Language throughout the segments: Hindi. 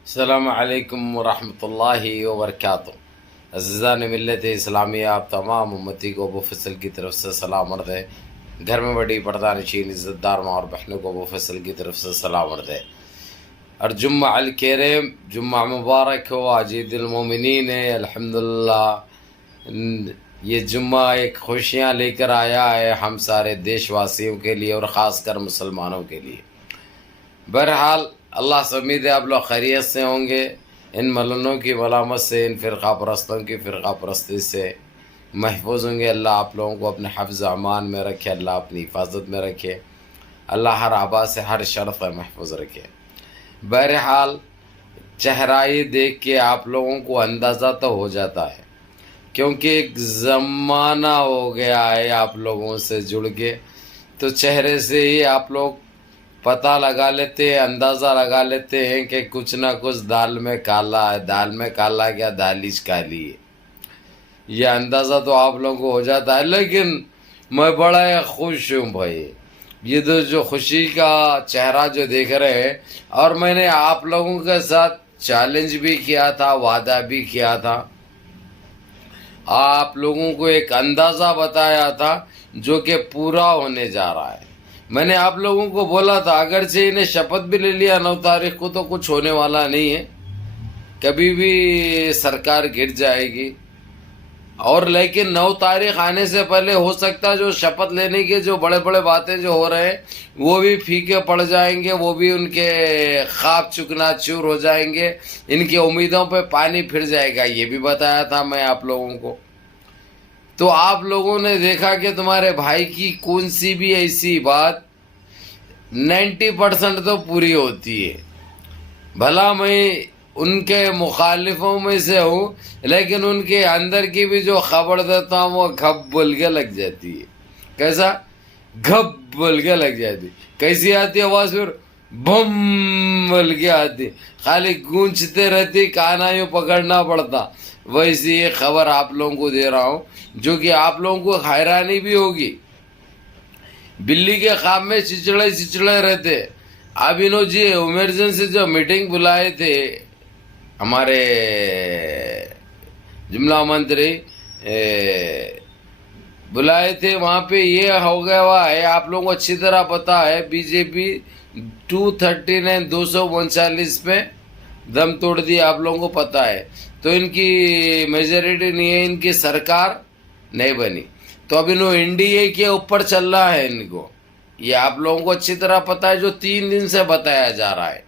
अस्सलामु अलैकुम वरहमतुल्लाहि वबरकातुहू। अज़ीज़ान मिल्लत इस्लामिया, आप तमाम उम्मती को अबू फैसल की तरफ से सलाम अर्ज़ है। घर में बड़ी पर्दा नशीन इज़्ज़तदार माँ और बहनों को अबू फैसल की तरफ से सलाम अर्ज़ है। और जुम्मा अल करीम, जुम्मा मुबारक हो, आज ईदुल मोमिनीन है। अल्हम्दुलिल्लाह ये जुम्मा एक खुशियाँ लेकर आया है हम सारे देशवासियों के लिए और ख़ास कर मुसलमानों के लिए। बहरहाल अल्लाह से उम्मीद है आप लोग खैरियत से होंगे। इन मलनों की मलामत से, इन फ़िरक़ा परस्तों की फ़िरक़ा परस्ती से महफूज होंगे। अल्लाह आप लोगों को अपने हफ्ज़ अमान में रखे, अल्लाह अपनी हिफाजत में रखे, अल्लाह हर आबा से, हर शर से महफूज रखे। बहरहाल चेहराई देख के आप लोगों को अंदाज़ा तो हो जाता है, क्योंकि एक ज़माना हो गया है आप लोगों से जुड़ के, तो चेहरे से ही आप लोग पता लगा लेते हैं, अंदाज़ा लगा लेते हैं कि कुछ ना कुछ दाल में काला है। दाल में काला क्या, दालिच काली है, यह अंदाज़ा तो आप लोगों को हो जाता है। लेकिन मैं बड़ा खुश हूँ भाई, ये तो जो खुशी का चेहरा जो देख रहे हैं। और मैंने आप लोगों के साथ चैलेंज भी किया था, वादा भी किया था, आप लोगों को एक अंदाज़ा बताया था जो कि पूरा होने जा रहा है। मैंने आप लोगों को बोला था, अगर से इन्हें शपथ भी ले लिया 9 तारीख को तो कुछ होने वाला नहीं है, कभी भी सरकार गिर जाएगी। और लेकिन 9 तारीख आने से पहले हो सकता है जो शपथ लेने के जो बड़े बड़े बातें जो हो रहे हैं वो भी फीके पड़ जाएंगे, वो भी उनके ख्वाब चूकनाचूर हो जाएंगे, इनकी उम्मीदों पे पानी फिर जाएगा। ये भी बताया था मैं आप लोगों को। तो आप लोगों ने देखा कि तुम्हारे भाई की कौन सी भी ऐसी बात 90% तो पूरी होती है। भला मैं उनके मुखालिफों में से हूँ, लेकिन उनके अंदर की भी जो खबर देता हूँ वो घप बोल के लग जाती है। कैसा घप बोल के लग जाती, कैसी आती आवाज़, फिर बम बोल के आती, खाली गूंजते रहती, काना यूँ पकड़ना पड़ता। वैसी ये खबर आप लोगों को दे रहा हूँ जो कि आप लोगों को हैरानी भी होगी। बिल्ली के ख्वाब में चिचड़े चिचड़े रहते। अब इन्हों जी इमरजेंसी जो मीटिंग बुलाए थे हमारे जुमला मंत्री बुलाए थे, वहाँ पे ये हो गया हुआ है, आप लोगों को अच्छी तरह पता है। बीजेपी 239 239 पे दम तोड़ दिया, आप लोगों को पता है। तो इनकी मेजॉरिटी नहीं है, इनकी सरकार नहीं बनी, तो अब इन्हों एनडीए के ऊपर चल रहा है इनको, ये आप लोगों को अच्छी तरह पता है, जो 3 दिन से बताया जा रहा है।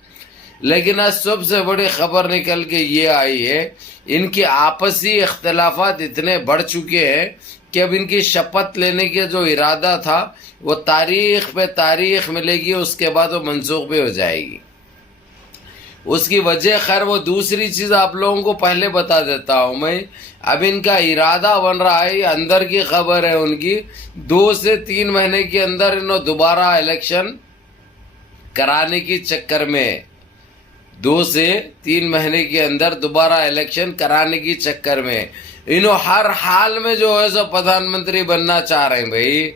लेकिन आज सबसे बड़ी खबर निकल के ये आई है, इनके आपसी इख्तलाफात इतने बढ़ चुके हैं कि अब इनकी शपथ लेने के जो इरादा था वो तारीख पे तारीख मिलेगी, उसके बाद वो मनसूख भी हो जाएगी। उसकी वजह खैर वो दूसरी चीज़ आप लोगों को पहले बता देता हूँ मैं। अब इनका इरादा बन रहा है, अंदर की खबर है उनकी, 2 से 3 महीने के अंदर इन्होंने दोबारा इलेक्शन कराने की चक्कर में, 2 से 3 महीने के अंदर दोबारा इलेक्शन कराने की चक्कर में इन्हों हर हाल में जो है सो प्रधानमंत्री बनना चाह रहे हैं भाई।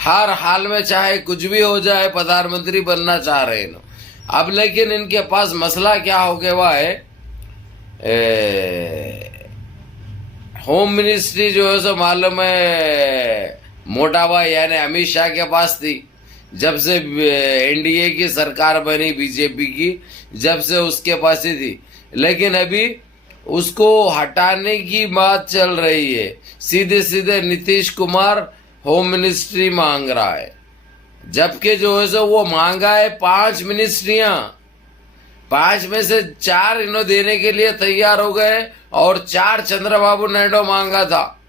हर हाल में चाहे कुछ भी हो जाए प्रधानमंत्री बनना चाह रहे हैं। अब लेकिन इनके पास मसला क्या हो गया हुआ है, होम मिनिस्ट्री जो है सो मालूम है मोटा भाई यानी अमित शाह के पास थी। जब से एनडीए की सरकार बनी बीजेपी की, जब से उसके पास ही थी, लेकिन अभी उसको हटाने की बात चल रही है। सीधे सीधे नीतीश कुमार होम मिनिस्ट्री मांग रहा है, जबकि जो है सो वो मांगा है 5 मिनिस्ट्रियां, 5 में से 4 इन्हों देने के लिए तैयार हो गए और 4 चंद्रबाबू नायडू मांगा था,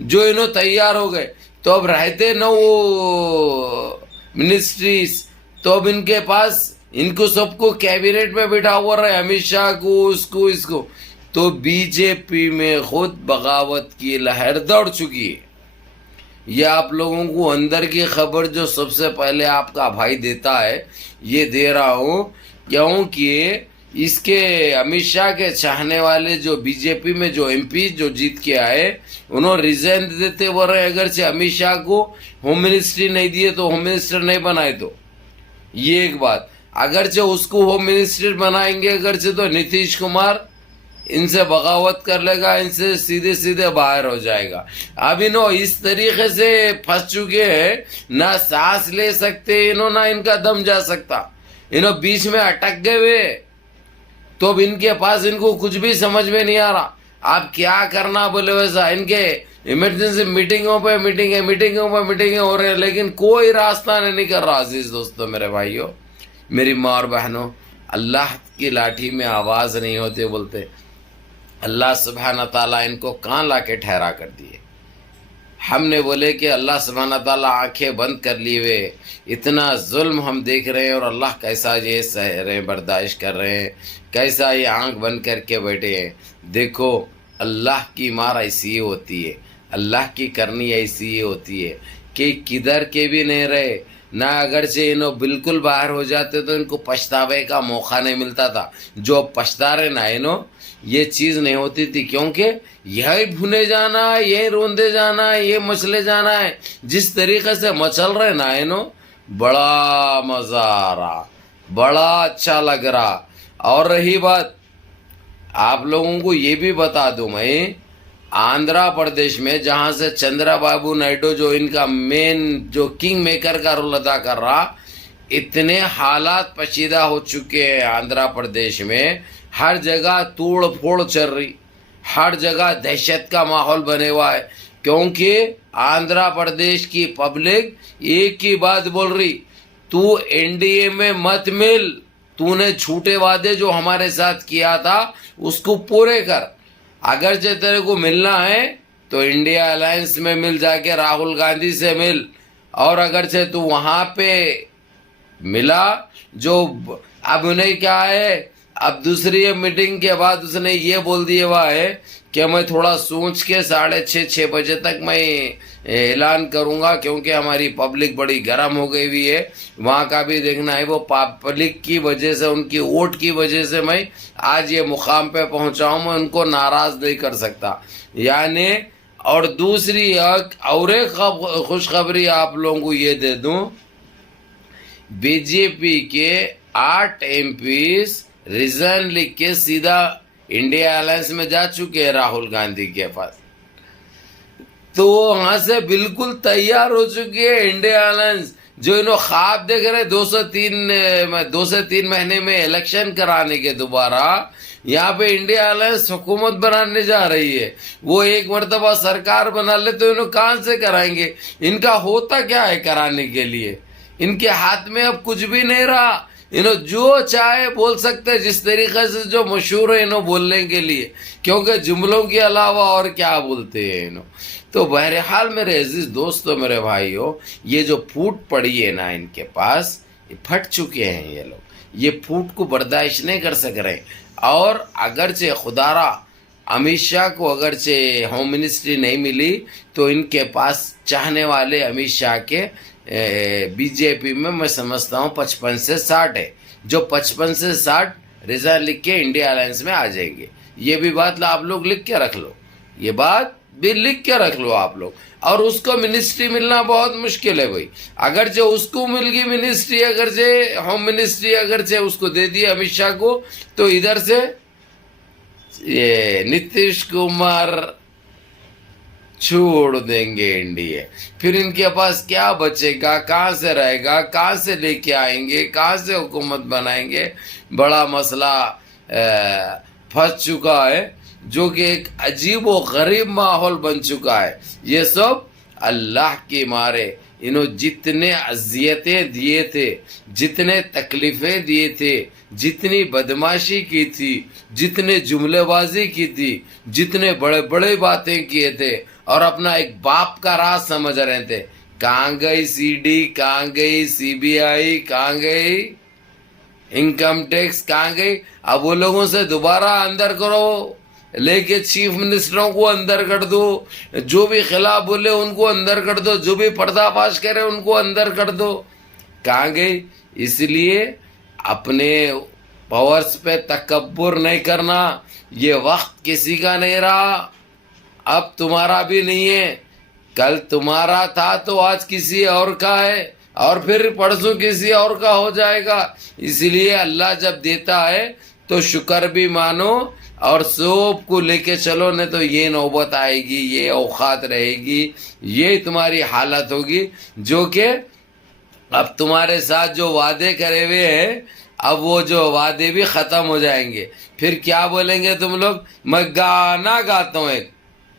जो इन्हों तैयार हो गए। तो अब रहते न वो मिनिस्ट्रीज, तो अब इनके पास इनको सबको कैबिनेट में बिठा हुआ रहे, अमित शाह को, उसको, इसको। तो बीजेपी में खुद बगावत की लहर दौड़ चुकी है। ये आप लोगों को अंदर की खबर जो सबसे पहले आपका भाई देता है, ये दे रहा हूँ क्योंकि इसके अमित शाह के चाहने वाले जो बीजेपी में जो एमपी जो जीत के आए, उन्होंने रिजाइन देते बोल रहे अगर से अमित शाह को होम मिनिस्ट्री नहीं दिए तो होम मिनिस्टर नहीं बनाए। तो ये एक बात। अगरचे उसको होम मिनिस्टर बनाएंगे, अगरचे तो नीतीश कुमार इनसे बगावत कर लेगा, इनसे सीधे सीधे बाहर हो जाएगा। अब इन्हों इस तरीके से फंस चुके हैं, ना सांस ले सकते इन्हों, ना इनका दम जा सकता, इन्हों बीच में अटक गए हुए। तो अब इनके पास इनको कुछ भी समझ में नहीं आ रहा आप क्या करना बोले वैसा। इनके इमरजेंसी मीटिंगों पे मीटिंगें हो रहे हैं, लेकिन कोई रास्ता नहीं कर रहा। अजीज दोस्तों, मेरे भाइयों, मेरी माँ और बहनों, अल्लाह की लाठी में आवाज नहीं होती बोलते। अल्लाह सुब्हान ताला इनको कहाँ लाके ठहरा कर दिए। हमने बोले कि अल्लाह सुब्हान ताला आंखें बंद कर लिए हुए, इतना जुल्म हम देख रहे हैं और अल्लाह कैसा ये सह रहे हैं, बर्दाश्त कर रहे हैं, कैसा ये आंख बंद करके बैठे हैं। देखो, अल्लाह की मार ऐसी ही होती है, अल्लाह की करनी ऐसी ही होती है कि किधर के भी नहीं रहे ना। अगर से इन्हों बिल्कुल बाहर हो जाते तो इनको पछतावे का मौका नहीं मिलता था। जो पछता रहे ना इन्हों, ये चीज़ नहीं होती थी, क्योंकि यही भुने जाना है, यही रोंदे जाना है, ये मचले जाना है। जिस तरीके से मचल रहे ना इन्हों, बड़ा मज़ा आ रहा, बड़ा अच्छा लग रहा। और रही बात, आप लोगों को ये भी बता दूं मैं, आंध्र प्रदेश में जहां से चंद्रबाबू नायडू जो इनका मेन जो किंग मेकर का रोल अदा कर रहा, इतने हालात पशीदा हो चुके हैं आंध्र प्रदेश में। हर जगह तोड़ फोड़ चल रही, हर जगह दहशत का माहौल बने हुआ है, क्योंकि आंध्र प्रदेश की पब्लिक एक ही बात बोल रही, तू एनडीए में मत मिल, तूने झूठे वादे जो हमारे साथ किया था उसको पूरे कर। अगर जो तेरे को मिलना है तो इंडिया अलायंस में मिल, जाके राहुल गांधी से मिल। और अगर से तू वहां पे मिला, जो अब उन्हें क्या है, अब दूसरी मीटिंग के बाद उसने ये बोल दिया हुआ है कि मैं थोड़ा सोच के 6:30 बजे तक मैं ऐलान करूंगा, क्योंकि हमारी पब्लिक बड़ी गर्म हो गई हुई है। वहाँ का भी देखना है, वो पब्लिक की वजह से, उनकी वोट की वजह से मैं आज ये मुकाम पे पहुंचा हूं, मैं उनको नाराज नहीं कर सकता यानी। और दूसरी और एक खुशखबरी आप लोगों को ये दे दूं, बीजेपी के 8 एमपीज रिजाइन लिख के सीधा इंडिया अलायंस में जा चुके हैं राहुल गांधी के पास। तो वहां से बिल्कुल तैयार हो चुकी है इंडिया अलायंस। जो इन्हों ख्वाब देख रहे 2 से 3 महीने में इलेक्शन कराने के दोबारा, यहाँ पे इंडिया अलायंस हुकूमत बनाने जा रही है। वो एक मरतबा सरकार बना ले तो इन्हों कहां से कराएंगे? इनका होता क्या है कराने के लिए? इनके हाथ में अब कुछ भी नहीं रहा। इन्हों जो चाहे बोल सकते हैं, जिस तरीके से जो मशहूर है इन्हों बोलने के लिए, क्योंकि जुमलों के अलावा और क्या बोलते हैं इन्हों। तो बहरहाल मेरे अजीज दोस्तों, मेरे भाइयों, ये जो फूट पड़ी है ना इनके पास, ये फट चुके हैं ये लोग, ये फूट को बर्दाश्त नहीं कर सक रहे। और अगरचे खुदारा अमित शाह को अगरचे होम मिनिस्ट्री नहीं मिली, तो इनके पास चाहने वाले अमित शाह के बीजेपी में मैं समझता हूँ 55 से 60 है, जो 55 से 60 रिजाइन लिख के इंडिया अलायंस में आ जाएंगे। ये भी बात आप लोग लिख के रख लो, ये बात भी लिख के रख लो आप लोग। और उसको मिनिस्ट्री मिलना बहुत मुश्किल है भाई। अगर जो उसको मिल गई मिनिस्ट्री, अगर जे होम मिनिस्ट्री अगर जे उसको दे दिया अमित शाह को, तो इधर से ये नीतीश कुमार छोड़ देंगे इंडिया। फिर इनके पास क्या बचेगा? कहाँ से रहेगा? कहाँ से लेके आएंगे? कहाँ से हुकूमत बनाएंगे? बड़ा मसला फंस चुका है, जो कि एक अजीब व गरीब माहौल बन चुका है। ये सब अल्लाह के मारे इन्हों जितने अजियतें दिए थे, जितने तकलीफें दिए थे, जितनी बदमाशी की थी, जितने जुमलेबाजी की थी, जितने बड़े बड़े बातें किए थे और अपना एक बाप का राज समझ रहे थे। कहाँ गई सीडी? कहाँ गई सीबीआई? कहाँ गई इनकम टैक्स? कहाँ गई? अब वो लोगों से दोबारा अंदर करो, लेके चीफ मिनिस्टरों को अंदर कर दो, जो भी खिलाफ बोले उनको अंदर कर दो, जो भी पर्दाफाश करे उनको अंदर कर दो। कहाँ गई? इसलिए अपने पावर्स पे तकब्बुर नहीं करना। ये वक्त किसी का नहीं रहा, अब तुम्हारा भी नहीं है। कल तुम्हारा था तो आज किसी और का है। और फिर परसों किसी और का हो जाएगा। इसलिए अल्लाह जब देता है तो शुक्र भी मानो और सब को लेके चलो, नहीं तो ये नौबत आएगी, ये औकात रहेगी, ये तुम्हारी हालत होगी जो कि अब तुम्हारे साथ जो वादे करे हुए हैं, अब वो जो वादे भी खत्म हो जाएंगे। फिर क्या बोलेंगे तुम लोग? मैं गाना गाता हूँ, एक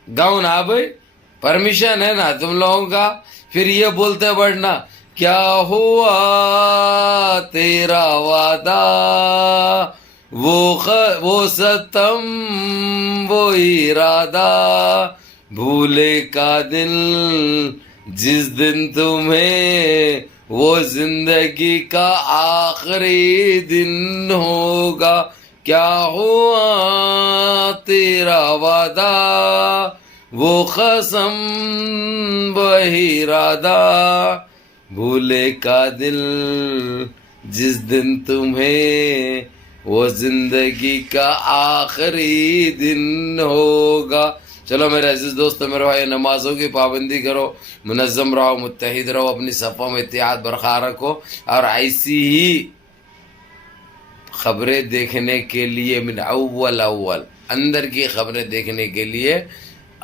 गाऊं ना भाई, परमिशन है ना तुम लोगों का। फिर ये बोलते बढ़ना, क्या हुआ तेरा वादा, वो सतम वो इरादा, भूले का दिल जिस दिन तुम्हें वो जिंदगी का आखिरी दिन होगा। क्या हुआ तेरा वादा, वो कसम वही इरादा, भूले का दिल जिस दिन तुम्हें वो जिंदगी का आखिरी दिन होगा। चलो मेरे अजीज दोस्तों, मेरे भाई, नमाजों की पाबंदी करो, मुनज़्ज़म रहो, मुत्तहिद रहो, अपनी सफ़ों में इत्तेहाद बरकरार रखो। और ऐसी ही खबरें देखने के लिए मिन अव्वल अंदर की खबरें देखने के लिए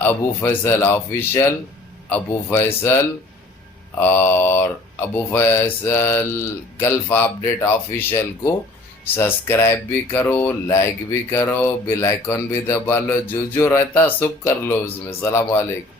अबू फैसल ऑफिशियल, अबू फैसल और Abu Faisal gulf update official को सब्सक्राइब भी करो, लाइक भी करो, बेल आइकन भी दबा लो, जो जो रहता सब कर लो उसमें। सलाम वालेकुम।